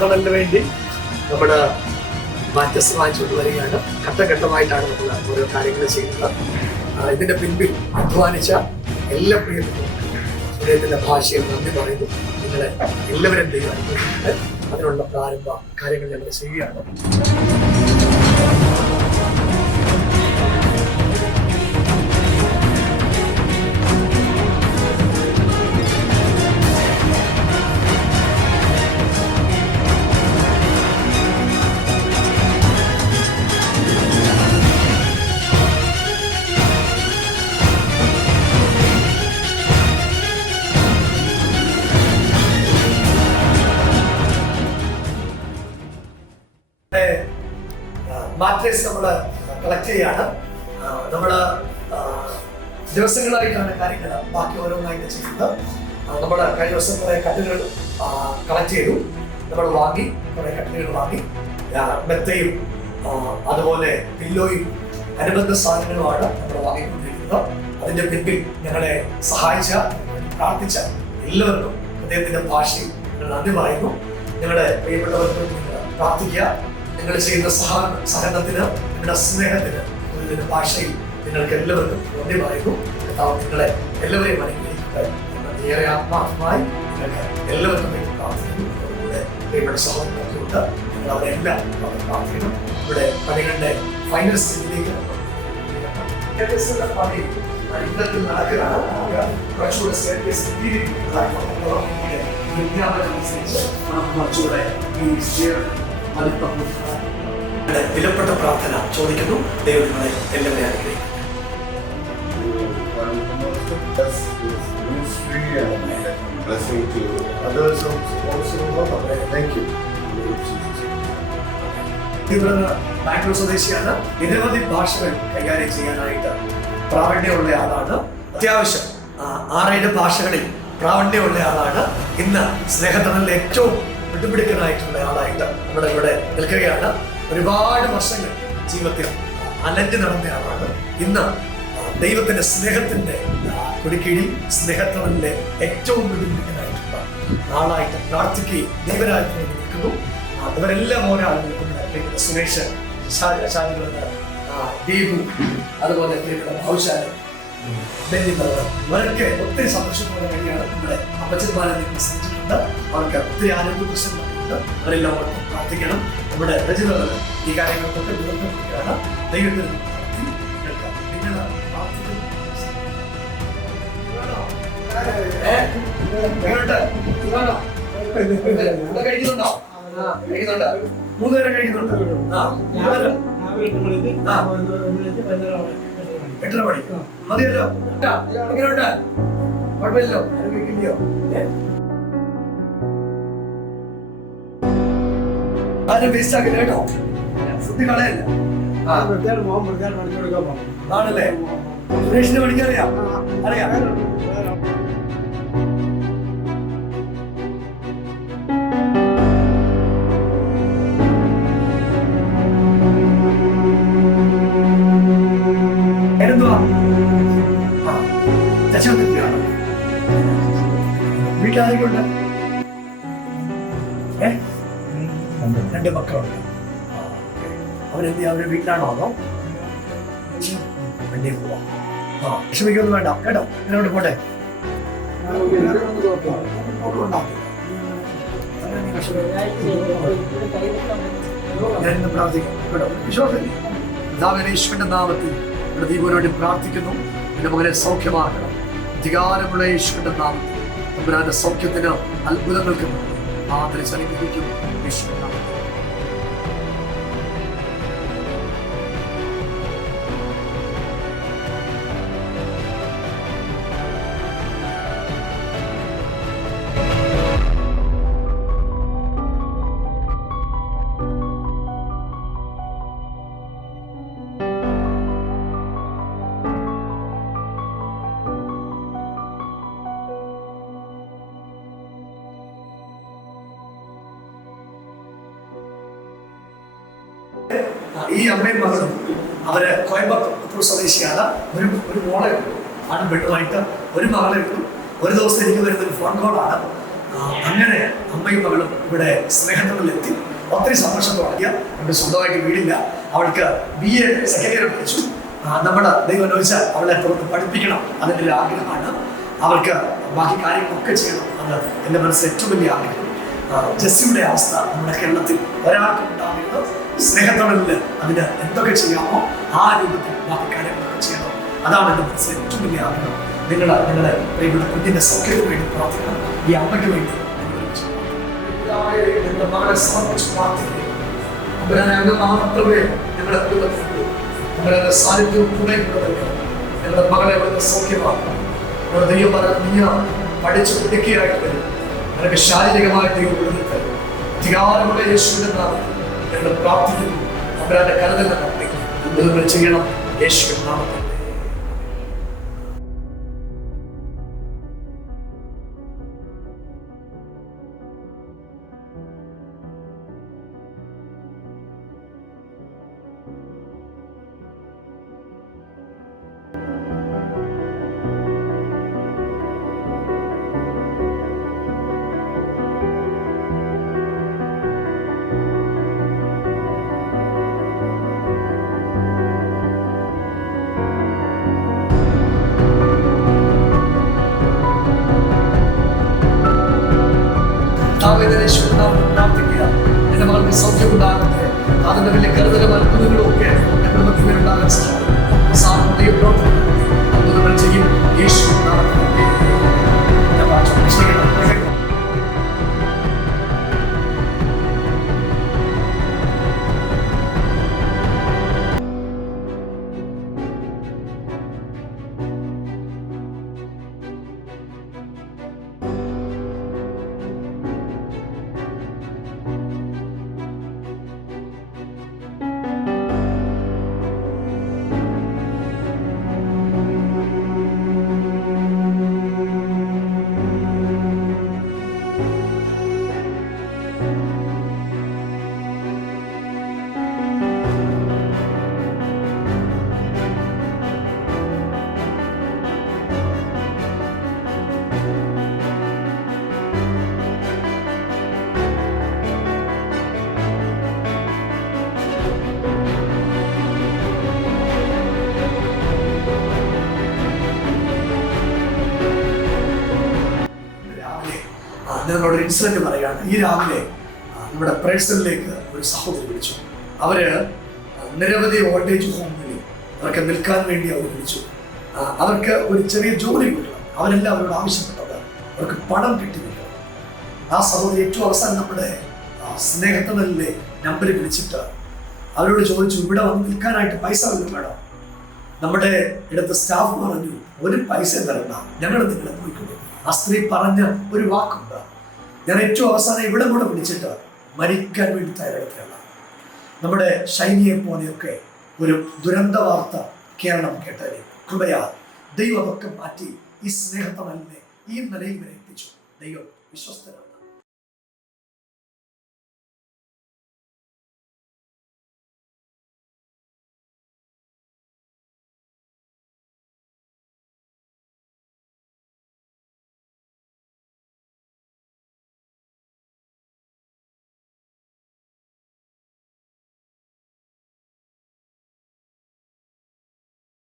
സ്നേഹത്തണലിന് വേണ്ടി നമ്മൾ മാറ്റസ് വാങ്ങിച്ചുകൊണ്ട് വരികയാണ്. ഘട്ടഘട്ടമായിട്ടാണ് നമ്മൾ ഓരോ കാര്യങ്ങൾ ചെയ്യുന്നത്. ഇതിന്റെ പിൻപിൽ അധ്വാനിച്ച എല്ലാ പ്രിയപ്പെട്ടവരും ഹൃദയത്തിന്റെ ഭാഷയിൽ നന്ദി പറയുന്നു. നിങ്ങളെ എല്ലാവരും ദൈവം അനുഭവിക്കുന്നുണ്ട്. അതിനുള്ള പ്രാരംഭ കാര്യങ്ങൾ ഞങ്ങൾ ചെയ്യുകയാണ്. മാട്രസ് നമ്മൾ കളക്ട് ചെയ്യാണ്. നമ്മൾ ദിവസങ്ങളായിട്ടാണ് കാര്യങ്ങൾ ബാക്കി ഓരോന്നായിട്ട് ചെയ്യുന്നത്. നമ്മൾ കഴിഞ്ഞ ദിവസം കുറെ കട്ടുകൾ കളക്ട് ചെയ്തു. നമ്മൾ വാങ്ങി കുറെ കട്ടുകൾ വാങ്ങി, മെത്തയും അതുപോലെ പില്ലോയും അനുബന്ധ സാധനങ്ങളുമാണ് നമ്മൾ വാങ്ങിക്കൊണ്ടിരിക്കുന്നത്. അതിന്റെ പിന്നിൽ ഞങ്ങളെ സഹായിച്ച പ്രാർത്ഥിച്ച എല്ലാവർക്കും അദ്ദേഹത്തിന്റെ ഭാഷയിൽ ഞങ്ങൾ നന്ദി പറയുന്നു. ഞങ്ങളുടെ പ്രിയപ്പെട്ടവർക്കും നിങ്ങൾ പ്രാർത്ഥിക്കുക. നിങ്ങൾ ചെയ്യുന്ന സഹനത്തിന്, നിങ്ങളുടെ സ്നേഹത്തിന്, ഇതിന്റെ ഭാഷയിൽ നിങ്ങൾക്ക് എല്ലാവർക്കും നന്ദി പറയുന്നു. കർത്താവ് നിങ്ങളെ എല്ലാവരെയും അനുഗ്രഹിക്കട്ടെ. ഏറെ ആത്മാർത്ഥമായി നിങ്ങൾക്ക് എല്ലാവർക്കും വേണ്ടി പ്രാർത്ഥിക്കുന്നു. ഇവിടെ പ്രിയപ്പെട്ട സഹോദരനൊക്കെയുണ്ട്. നിങ്ങൾ അവരെല്ലാം പ്രാർത്ഥിക്കണം. ഇവിടെ പണികളുടെ ഫൈനൽ സ്റ്റേജിലേക്ക് പണി ഇന്നത്തിൽ നടക്കുകയാണ്. കുറച്ചുകൂടെ വിജ്ഞാപനമനുസരിച്ച് നമുക്ക് കുറച്ചുകൂടെ വിലപ്പെട്ട പ്രാർത്ഥന ചോദിക്കുന്നു. ദൈവം നിങ്ങളെ എല്ലാവരെയും അനുഗ്രഹിക്കും. ബാംഗ്ലൂർ സ്വദേശിയാണ്. നിരവധി ഭാഷകൾ കൈകാര്യം ചെയ്യാനായിട്ട് പ്രാവീണ്യമുള്ള ആളാണ്. അത്യാവശ്യം 6-7 ഭാഷകളിൽ പ്രാവീണ്യമുള്ള ആളാണ്. ഇന്ന് സ്നേഹത്തണലിൽ ഏറ്റവും വിട്ടുപിടിക്കാനായിട്ടുള്ള ആളായിട്ട് നമ്മുടെ ഇവിടെ നിൽക്കുകയാണ്. ഒരുപാട് വർഷങ്ങൾ ജീവിതത്തിൽ അലഞ്ഞു നടന്ന ആളാണ്. ഇന്ന് ദൈവത്തിന്റെ സ്നേഹത്തിന്റെ കുടിക്കീഴിൽ സ്നേഹത്തണലിലെ ഏറ്റവും വിട്ടുപിടിക്കാനായിട്ടുള്ള ആളായിട്ട് പ്രാർത്ഥിക്കുകയും ദൈവരാജ്യത്തിന് വേണ്ടി നിൽക്കുന്നു. ഇവരെല്ലാം ഓരോ ആളുകൾ നിൽക്കുന്നുണ്ട്. സുരേഷ്, ദീപു, അതുപോലെ ഔഷാരം, ഇവരൊക്കെ ഒത്തിരി സന്തോഷത്തോടെ വേണ്ടിയാണ് നമ്മുടെ അപ്പച്ചന്മാരെ നിങ്ങൾ ശ്രമിച്ചിട്ടുണ്ട്. അവർക്ക് ഒത്തിരി ആരോഗ്യ പ്രശ്നങ്ങളുണ്ട്. അവരെല്ലാം അവർക്ക് പ്രാർത്ഥിക്കണം. നമ്മുടെ രചിതകൾ ഈ കാര്യങ്ങൾക്കൊക്കെ നിലനിർത്തുകയാണ്. ദൈവത്തിന് കഴിക്കുന്നുണ്ടോ? കഴിക്കുന്നുണ്ട്. 3 നേരം കഴിക്കുന്നുണ്ട്. 8:30 മണി മതിയല്ലോ. എങ്ങനെയുണ്ട്? കുഴപ്പമില്ലല്ലോ? ആരോഗ്യമില്ലയോ? ആരും വേസ്റ്റ് ആക്കില്ല കേട്ടോ. ഫുഡ് കളയല്ല. ആണല്ലേ? സുരേഷിന്റെ പണിക്കറിയാം. അറിയാം. വീട്ടിലാരൊക്കെയുണ്ട്? 2 മക്കളുണ്ട്. അവരെന്ത് അവരുടെ വീട്ടിലാണോ അതോ വണ്ടി പോവാ? വിഷമിക്കൊന്നും വേണ്ട കേട്ടോ. എന്നോട് പോട്ടെ. ഞാനിന്ന് പ്രാർത്ഥിക്കാം കേട്ടോ. വിശ്വാസമില്ല. ഈശ്വരന്റെ നാമത്തിൽ ദീപുവിന് വേണ്ടി പ്രാർത്ഥിക്കുന്നു. എന്റെ മകനെ സൗഖ്യമാക്കണം. അധികാരമുള്ള ഈശ്വരന്റെ നാമത്തിൽ തമ്പുരാന്റെ സൗഖ്യത്തിന്, അത്ഭുതങ്ങൾക്ക് ആദരിച്ച് അനുഗ്രഹിക്കും. ഈശ്വരൻ നാമത്തിൽ ഈ അമ്മയും മകളും അവര് കോയമ്പത്തൂർ സ്വദേശിയാണ്. ഒരു മോളെ ഉള്ളൂ. ആണും പെണ്ണുമായിട്ട് ഒരു മകളെ ഉള്ളൂ. ഒരു ദിവസം എനിക്ക് വരുന്നൊരു ഫോൺ കോളാണ്. അങ്ങനെ അമ്മയും മകളും ഇവിടെ സ്നേഹത്തിലെത്തി ഒത്തിരി സന്തോഷത്തോടെ. അവരുടെ സ്വന്തമായിട്ട് വീടില്ല. അവൾക്ക് BA സെക്കൻഡ് ഇയർ പഠിച്ചു. നമ്മുടെ ദൈവം ചോദിച്ചാൽ അവളെ തുടർന്ന് പഠിപ്പിക്കണം, അതിൻ്റെ ഒരു ആഗ്രഹമാണ്. അവർക്ക് ബാക്കി കാര്യങ്ങളൊക്കെ ചെയ്യണം, അത് എൻ്റെ മനസ്സിൽ ഏറ്റവും വലിയ ആഗ്രഹം. ജെസ്സിയുടെ അവസ്ഥ നമ്മുടെ കേരളത്തിൽ ഒരാൾക്കും ഉണ്ടാകുന്നത് സ്നേഹത്തോടെ അതിന് എന്തൊക്കെ ചെയ്യാമോ ആ രൂപത്തിൽ ബാക്കി കാര്യങ്ങളൊക്കെ ചെയ്യണം. അതാണ് എൻ്റെ മനസ്സിൽ ഏറ്റവും വലിയ ആഗ്രഹം. നിങ്ങളുടെ പ്രിയപ്പെട്ട കുഞ്ഞിൻ്റെ സൗഖ്യത്തിന് വേണ്ടി പ്രാർത്ഥിക്കണം. ഈ അമ്മയ്ക്ക് വേണ്ടി നിങ്ങളുടെ മകളെ സമർപ്പിച്ച് പ്രാർത്ഥിക്കുക. അങ്ങ് മാത്രമേ ഞങ്ങളുടെ കുടുംബത്തിലുള്ളൂ. നിങ്ങളുടെ സാന്നിധ്യവും കൂടെയും ഞങ്ങളുടെ മകളെ വളരെ സൗഖ്യമാക്കണം. നമ്മുടെ ദൈവം പറഞ്ഞ നീ പഠിച്ച് പിടിക്കുകയായിട്ട് വരും. നിനക്ക് ശാരീരികമായ ദൈവം കൊടുത്തിട്ട് അധികാരമുള്ള യേശുവിന്റെ നാമത്തിൽ ഞങ്ങൾ പ്രാർത്ഥിക്കുന്നു. അവരുടെ കരുതൽ നടത്തി ചെയ്യണം യേശുവിന്റെ നാമത്തിൽ. എന്റെ മകൾക്ക് സൗഖ്യം ഉണ്ടാകട്ടെ. അതിന്റെ വലിയ കരുതലും അത്ഭുതങ്ങളും ഒക്കെ കുടുംബത്തിൽ ഉണ്ടാകാൻ സാധിക്കും. അത്ഭുതങ്ങൾ ചെയ്യും യേശു. നിങ്ങളോട് ഇൻസിഡന്റ് പറയുകയാണ്. ഈ രാവിലെ നമ്മുടെ പ്രേഴ്സണിലേക്ക് ഒരു സഹോദരി വിളിച്ചു. അവര് നിരവധി ഓൾഡേജ് ഹോമുകളിൽ അവർക്ക് നിൽക്കാൻ വേണ്ടി അവർ വിളിച്ചു. അവർക്ക് ഒരു ചെറിയ ജോലി കിട്ടണം. അവരെല്ലാം അവരോട് ആവശ്യപ്പെട്ടത് അവർക്ക് പണം കിട്ടിയില്ല. ആ സഹോദരി ഏറ്റവും അവസാനം നമ്മുടെ സ്നേഹത്തിലെ നമ്പറിൽ വിളിച്ചിട്ട് അവരോട് ചോദിച്ചു, ഇവിടെ വന്ന് നിൽക്കാനായിട്ട് പൈസ വല്ലതും വേണം? നമ്മുടെ ഇടത്തെ സ്റ്റാഫ് പറഞ്ഞു, ഒരു പൈസ തരണ്ട, ഞങ്ങൾ നിങ്ങളെ പോയിക്കൊള്ളു. ആ സ്ത്രീ പറഞ്ഞ ഒരു വാക്കുണ്ട്, ഞാൻ ഏറ്റവും അവസാനം ഇവിടെ കൂടെ വിളിച്ചിട്ട് മരിക്കാൻ വേണ്ടി തയ്യാറെടുക്കുകയാണ്. നമ്മുടെ ഷൈനിയെ പോലെയൊക്കെ ഒരു ദുരന്ത വാർത്ത കേരളം കേട്ടാലേ കൃപയാ ദൈവമൊക്കെ മാറ്റി ഈ സ്നേഹത്തമലിനെ ഈ നിലയിൽ വരെ എത്തിച്ചു. ദൈവം വിശ്വസ്തനാണ്.